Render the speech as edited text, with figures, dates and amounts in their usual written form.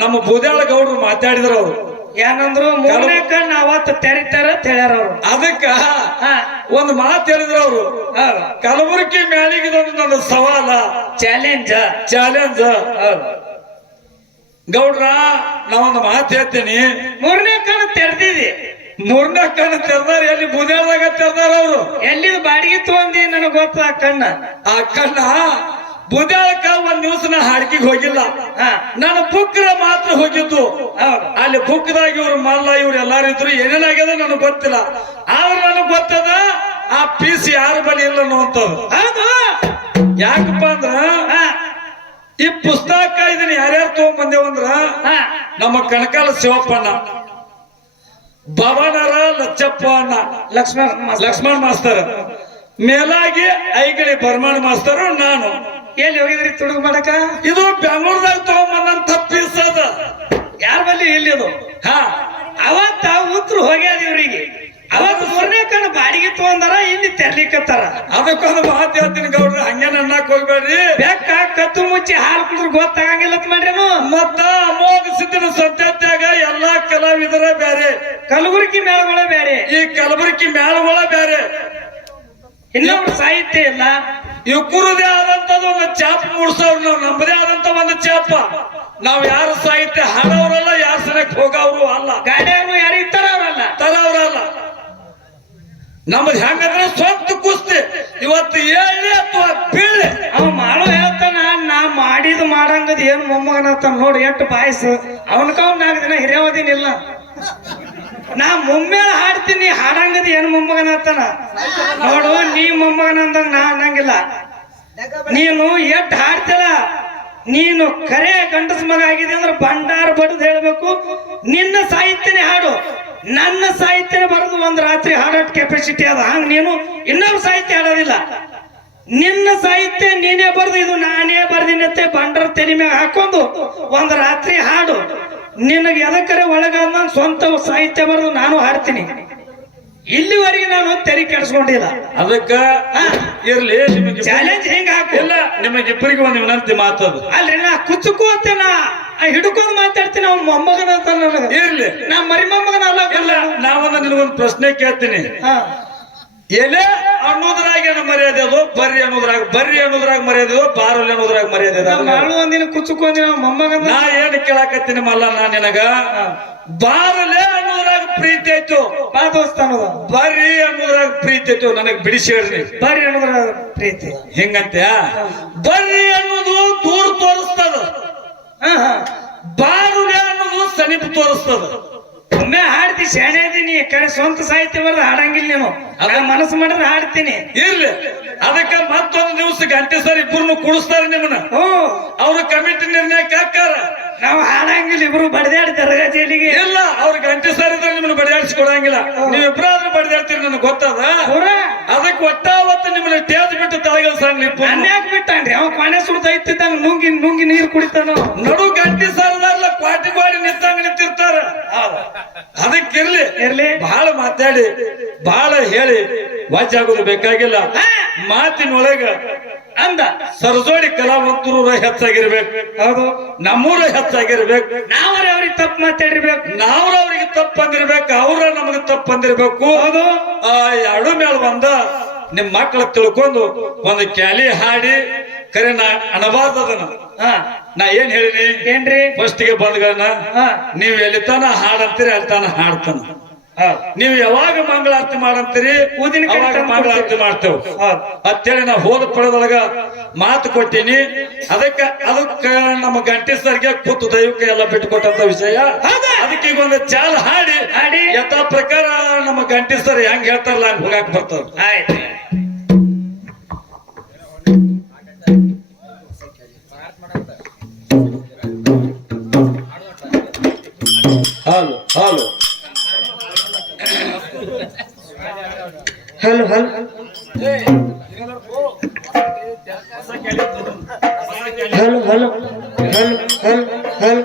ನಮ್ಮ ಬೂದ್ಯಾಳ ಗೌಡ್ರು ಮಾತಾಡಿದ್ರು ಅವ್ರು ಏನಂದ್ರು ಮೂರನೇ ಕಣ್ಣು ಅವತ್ತು ತೆರಿತಾರ ಹೇಳ್ಯಾರ ಅವ್ರು ಅದಕ್ಕ ಒಂದು ಮಾತು ಹೇಳಿದ್ರು ಅವರು ಕಲಬುರಗಿ ಮ್ಯಾಲಿಗಿದೊಂದು ನನ್ನ ಸವಾಲ ಚಾಲೆಂಜ್ ಗೌಡ್ರ ನಾವೊಂದು ಮಾತು ಹೇಳ್ತೀನಿ ಮೂರನೇ ಕಣ್ಣು ತೆರೆದಿದೆ ಮೂರನೇ ಕಣ್ಣು ತೆರೆದಾರ ಎಲ್ಲಿ ಬೂದ್ಯಾಳದಾಗ ತೆರೆದಾರ ಅವರು ಎಲ್ಲಿದ್ ಬಾಡಿಗೆ ತಗೊಂಡಿ ನನಗ್ ಗೊತ್ತ ಆ ಕಣ್ಣ ಬುದ್ಯಾಳಕ್ಕ ಒಂದ್ ದಿವಸ ನಾ ಹಾಡ್ಕಿಗೆ ಹೋಗಿಲ್ಲ ನಾನು ಬುಕ್ರ ಮಾತ್ರ ಹೋಗಿದ್ದು ಅಲ್ಲಿ ಬುಕ್ದಾಗ ಇವ್ರು ಮಲ್ಲ ಇವ್ರು ಎಲ್ಲಾರು ಇದ್ರು ಏನೇನಾಗ್ಯದ ನನಗ್ ಗೊತ್ತಿಲ್ಲ ಆದ್ರೆ ನನಗ್ ಗೊತ್ತದ ಆ ಪೀಸ್ ಯಾರ ಬಳಿ ಇಲ್ಲ ಅನ್ನುವಂಥದ್ದು ಯಾಕಪ್ಪ ಅಂದ್ರ ಈ ಪುಸ್ತಕ ಇದನ್ನ ಯಾರ್ಯಾರು ತಗೊಂಡ್ಬಂದೇವಂದ್ರ ನಮ್ಮ ಕಣಕಾಲ ಶಿವಪ್ಪಣ್ಣ ಭವನರ ಲಚ್ಚಪ್ಪ ಅಣ್ಣ ಲಕ್ಷ್ಮಣ್ ಮಾಸ್ತರ್ ಮೇಲಾಗಿ ಐಗಳಿ ಬರ್ಮಣ ಮಾಸ್ತರು ನಾನು ಎಲ್ಲಿ ಹೋಗಿದ್ರಿ ತುಡುಗು ಮಾಡಕ ಇದು ಬೆಂಗಳೂರದಾಗ ತಗೊಂಬಂದಂತ ಪೀಸ್ ಅದ ಯಾರ ಬಲ್ಲಿ ಎಲ್ಲಿ ಅದು ಅವತ್ತ ಉತ್ರು ಹೋಗ್ಯಾದ ಇವ್ರಿಗೆ ಅವತ್ತು ಮೂರನೇ ಕಣ್ಣು ಬಾಡಿಗೆ ತಗೊಂಡಾರ ಇಲ್ಲಿ ತೆರ್ಲಿಕ್ಕತ್ತಾರ ಅದಕ್ಕೊಂದು ಮಾತು ಹೇಳ್ತೀನಿ ಗೌಡ್ರ ಹಂಗೇನ ಅನ್ನಕ್ ಹೋಗ್ಬೇಡ್ರಿ ಬೆಕ್ಕ ಕತ್ತು ಮುಚ್ಚಿ ಹಾಲು ಕುಡಿದ್ರು ಗೊತ್ತಾಗಂಗಿಲ್ಲ ಮಾಡ್ರೇನು ಮತ್ತ ಅಮೋಘ ಸಿದ್ಧನ ಸತ್ಯಾತ್ಯಾಗ ಎಲ್ಲಾ ಕಲಾವಿದರ ಬೇರೆ ಕಲಬುರಗಿ ಮೇಳಗಳ ಬೇರೆ ಈ ಕಲಬುರಗಿ ಮೇಳಗಳ ಬೇರೆ ಇನ್ನೊಬ್ರು ಸಾಹಿತ್ಯ ಇಲ್ಲ ಇವ್ರದೇ ಆದಂತದ್ದು ಒಂದು ಚಾಪ್ ಮೂಡ್ಸವ್ರು ನಾವು ನಮ್ಮದೇ ಆದಂತ ಒಂದು ಚಾಪ ನಾವ್ ಯಾರ ಸಾಹಿತ್ಯ ಹಾಡವ್ರಲ್ಲ ಯಾರ ಸನಕ್ ಹೋಗವ್ರು ಅಲ್ಲ ಗಾಡಿಯವ್ರು ಯಾರಿಗೆ ತರವ್ರಲ್ಲ ನಮ್ದು ಹೆಂಗಂದ್ರೆ ಸ್ವಂತ ಕುಸ್ತಿ ಇವತ್ತು ಏಳಿ ಅಥವಾ ಬೀಳಿ ಅವ ಮಾಡೋ ಹೇಳ್ತಾನ ನಾ ಮಾಡಿದ್ ಮಾಡಂಗದ ಏನ್ ಮೊಮ್ಮಗನತ್ತಾನ ನೋಡಿ ಎಷ್ಟು ಪಾಯಸ ಅವನಕ 4 ದಿನ ಹಿರಿಯವದಿನಿಲ್ಲ ನಾ ಮೊಮ್ಮೇಳ ಹಾಡ್ತೀನಿ ಹಾಡಂಗದ ಏನ್ ಮೊಮ್ಮಗನತ್ತಾನ ನೋಡು ನೀ ಮೊಮ್ಮಗನ ಅಂದಂಗ ನಾ ಅನ್ನಂಗಿಲ್ಲ ನೀನು ಎಟ್ ಹಾಡ್ತಿಲ್ಲ ನೀನು ಕರೆ ಗಂಡಸ ಮಗ ಆಗಿದೆ ಅಂದ್ರೆ ಭಂಡಾರ ಬಡ್ದು ಹೇಳ್ಬೇಕು ನಿನ್ನ ಸಾಹಿತ್ಯನೇ ಹಾಡು ನನ್ನ ಸಾಹಿತ್ಯನೇ ಬರೆದು ಒಂದ್ ರಾತ್ರಿ ಹಾಡೋಟ್ ಕೆಪಾಸಿಟಿ ಅದ ಹಂಗ ನೀನು ಇನ್ನೊಬ್ಬ ಸಾಹಿತ್ಯ ಹಾಡೋದಿಲ್ಲ ನಿನ್ನ ಸಾಹಿತ್ಯ ನೀನೇ ಬರೆದು ಇದು ನಾನೇ ಬರ್ದಿನತ್ತೆ ಭಂಡಾರ ತೆನಿ ಮ್ಯಾಗ ಹಾಕೊಂಡು ಒಂದ್ ರಾತ್ರಿ ಹಾಡು ನಿನಗೆ ಎದಕ್ಕರೆ ಒಳಗ ಸ್ವಂತ ಸಾಹಿತ್ಯ ಬರೆದು ನಾನು ಹಾಡ್ತೀನಿ ಇಲ್ಲಿವರೆಗೆ ನಾನು ತೆರಿ ಕೆಡಿಸ್ಕೊಂಡಿಲ್ಲ ಅದಕ್ಕ ಇರ್ಲಿ ನಿಮಗೆ ಚಾಲೆಂಜ್ ಹೆಂಗ ಹಾಕಿಲ್ಲ ನಿಮಗಿಬ್ಬರಿಗೆ ಒಂದು ವಿನಂತಿ ಮಾತದು ಅಲ್ರಿ ನಾ ಕುಚ್ಚುಕೋತೆ ನಾ ಹಿಡ್ಕೊಂಡ್ ಮಾತಾಡ್ತೀನಿ ಅವ್ನ ಮೊಮ್ಮಗನ ಅಂತ ನನಗ ಇರ್ಲಿ ನಾ ಮರಿ ಮೊಮ್ಮಗನ ಅಲ್ಲ ನಾವೊಂದು ನಿನಗೊಂದು ಪ್ರಶ್ನೆ ಕೇಳ್ತೀನಿ ಎಲೆ ಅನ್ನೋದ್ರಾಗ ಏನು ಮರ್ಯಾದೆ ಅದು ಬರ್ರಿ ಅನ್ನೋದ್ರಾಗ ಮರ್ಯಾದೆ ಅದು ಬಾರಲ್ಲಿ ಅನ್ನೋದ್ರಾಗ ಮರ್ಯಾದೆ ಮಾಡು ಒಂದಿನ ಕುಚ್ಚುಕೊಂದಿನ ಮೊಮ್ಮಗನ ನಾ ಏನ್ ಕೇಳಾಕತ್ತೀನಿ ಮಲ್ಲ ನಾ ನಿನಗ ಬಾರಲೆ ಅನ್ನೋದ್ರಾಗ ಪ್ರೀತಿ ಆಯ್ತು ಬಾ ದೋಸ್ತ ಅನ್ನೋದ ಬರ್ರಿ ಅನ್ನೋದ್ರಾಗ ಪ್ರೀತಿ ಆಯ್ತು ನನಗ್ ಬಿಡಿಸಿ ಹೇಳ್ರಿ ಬರ್ರಿ ಅನ್ನೋದ್ರಾಗ ಪ್ರೀತಿ ಹೆಂಗಂತ್ಯ ಬರ್ರಿ ಅನ್ನೋದು ದೂರ ತೋರಿಸ್ತದ ಬಾರುಲೆ ಅನ್ನೋದು ಸಮೀಪ ತೋರಿಸ್ತದ ಒಮ್ಮೆ ಹಾಡ್ತಿ ಶಾಣೆ ಇದೀನಿ ಕಡೆ ಸ್ವಂತ ಸಾಹಿತ್ಯ ಬರೆದು ಹಾಡಂಗಿಲ್ಲ ನೀನು ಅದ ಮನಸ್ಸು ಮಾಡಿದ್ರೆ ಹಾಡ್ತೀನಿ ಇರ್ಲಿ ಅದಕ್ಕೆ ಮತ್ತೊಂದು ದಿವಸ ಗಂಟೆ ಸರ್ ಇಬ್ಬರನ್ನು ಕುಡಿಸ್ತಾರ ನಿಮ್ಮನ್ನ ಅವ್ರ ಕಮಿಟಿ ನಿರ್ಣಯಕ್ಕೆ ಹಾಕಾರ ನಾವು ಹಾಡಂಗಿಲ್ಲ ಇಬ್ರು ಬಡದಾಡಿ ದರ್ಗಾ ಜೈಲಿಗೆ ಇಲ್ಲ ಅವ್ರ ಗಂಟೆ ಸರ್ ಇದ್ರೆ ನಿಮ್ಮನ್ನ ಬಡಿಯಾಡಿಸಿ ಕೊಡಂಗಿಲ್ಲ ನೀವಿಬ್ರಾದ್ರೂ ಬಡಿದಾಡ್ತೀರಿ ನನಗೆ ಗೊತ್ತದ ಅದಕ್ಕೆ ಒಟ್ಟಾವತ್ತು ನಿಮ್ಮನ್ನ ಟೇಜ್ ಬಿಟ್ಟು ತಳಗಿಲ್ಸಂಗ್ಲಿಪ್ಪ ಅನ್ಯಾಕ್ ಬಿಟ್ಟಾನ್ರಿ ಅವ ಕೊನೆ ಸುಡ್ತ ಇತ್ತಿದ್ದಂಗ ನುಂಗಿ ನೀರು ಕುಡಿತಾನ ನಡು ಗಂಟೆ ಸರ್ದಾರ್ಲ ಕ್ವಾಟಿ ಗೋಡಿ ನಿಂತಂಗ ನಿಂತಿರ್ತಾರ ಅದಕ್ಕಿರ್ಲಿ ಬಹಳ ಮಾತಾಡಿ ಬಹಳ ಹೇಳಿ ವಾಚಾಗೋದು ಬೇಕಾಗಿಲ್ಲ ಮಾತಿನೊಳಗ ಅಂದ ಸರಜೋಡಿ ಕಲಾವಂತರು ಹೆಚ್ಚಾಗಿರ್ಬೇಕು ಹೌದು ನಮ್ಮೂರ ಹೆಚ್ಚಾಗಿರ್ಬೇಕು ನಾವ್ರ ಅವ್ರಿಗೆ ತಪ್ಪು ಮಾತಾಡಿರ್ಬೇಕು ನಾವ್ರ ಅವ್ರಿಗೆ ತಪ್ಪು ಅಂದಿರ್ಬೇಕು ಅವ್ರ ನಮಗೆ ತಪ್ಪು ಅಂದಿರ್ಬೇಕು ಹೌದು ಎರಡು ಮೇಳ ಬಂದ ನಿಮ್ ಮಕ್ಕಳ ತಿಳ್ಕೊಂಡು ಒಂದು ಕ್ಯಾಲಿ ಹಾಡಿ ಕರೆ ನಾ ಅನಬಾರ್ದದನ ನಾ ಏನ್ ಹೇಳಿನಿ ಏನ್ರಿ ಫಸ್ಟ್ ಗೆ ಬಂದ್ಗಳನ್ನ ನೀವ್ ಎಲ್ಲಿ ತಾನ ಹಾಡಂತೀರಿ ಅಲ್ಲಿ ತಾನ ಹಾಡ್ತಾನ ನೀವು ಯಾವಾಗ ಮಂಗಳಾರತಿ ಮಾಡಂತೀರಿ ಮಂಗಳಾರತಿ ಮಾಡ್ತೇವೆ ಅಂತೇಳಿ ನಾವು ಹೋದ ಪಡೆದೊಳಗ ಮಾತು ಕೊಟ್ಟೀನಿ ಅದಕ್ಕ ನಮ್ಮ ಗಂಟೆ ಸರ್ಗೆ ಕೂತು ದೈವಕ್ಕೆ ಎಲ್ಲ ಬಿಟ್ಟುಕೊಟ್ಟಂತ ವಿಷಯ ಅದಕ್ಕೆ ಈಗ ಒಂದು ಚಾಲ್ ಹಾಡಿ ಯಥಾ ಪ್ರಕಾರ ನಮ್ಮ ಗಂಟೆ ಸರ್ ಹೆಂಗ್ ಹೇಳ್ತಾರಲ್ಲ ಹಂಗ ಹೋಗಾಕ್ ಬರ್ತದ ಆಯ್ತು hello hello hello hello hello hello hello hello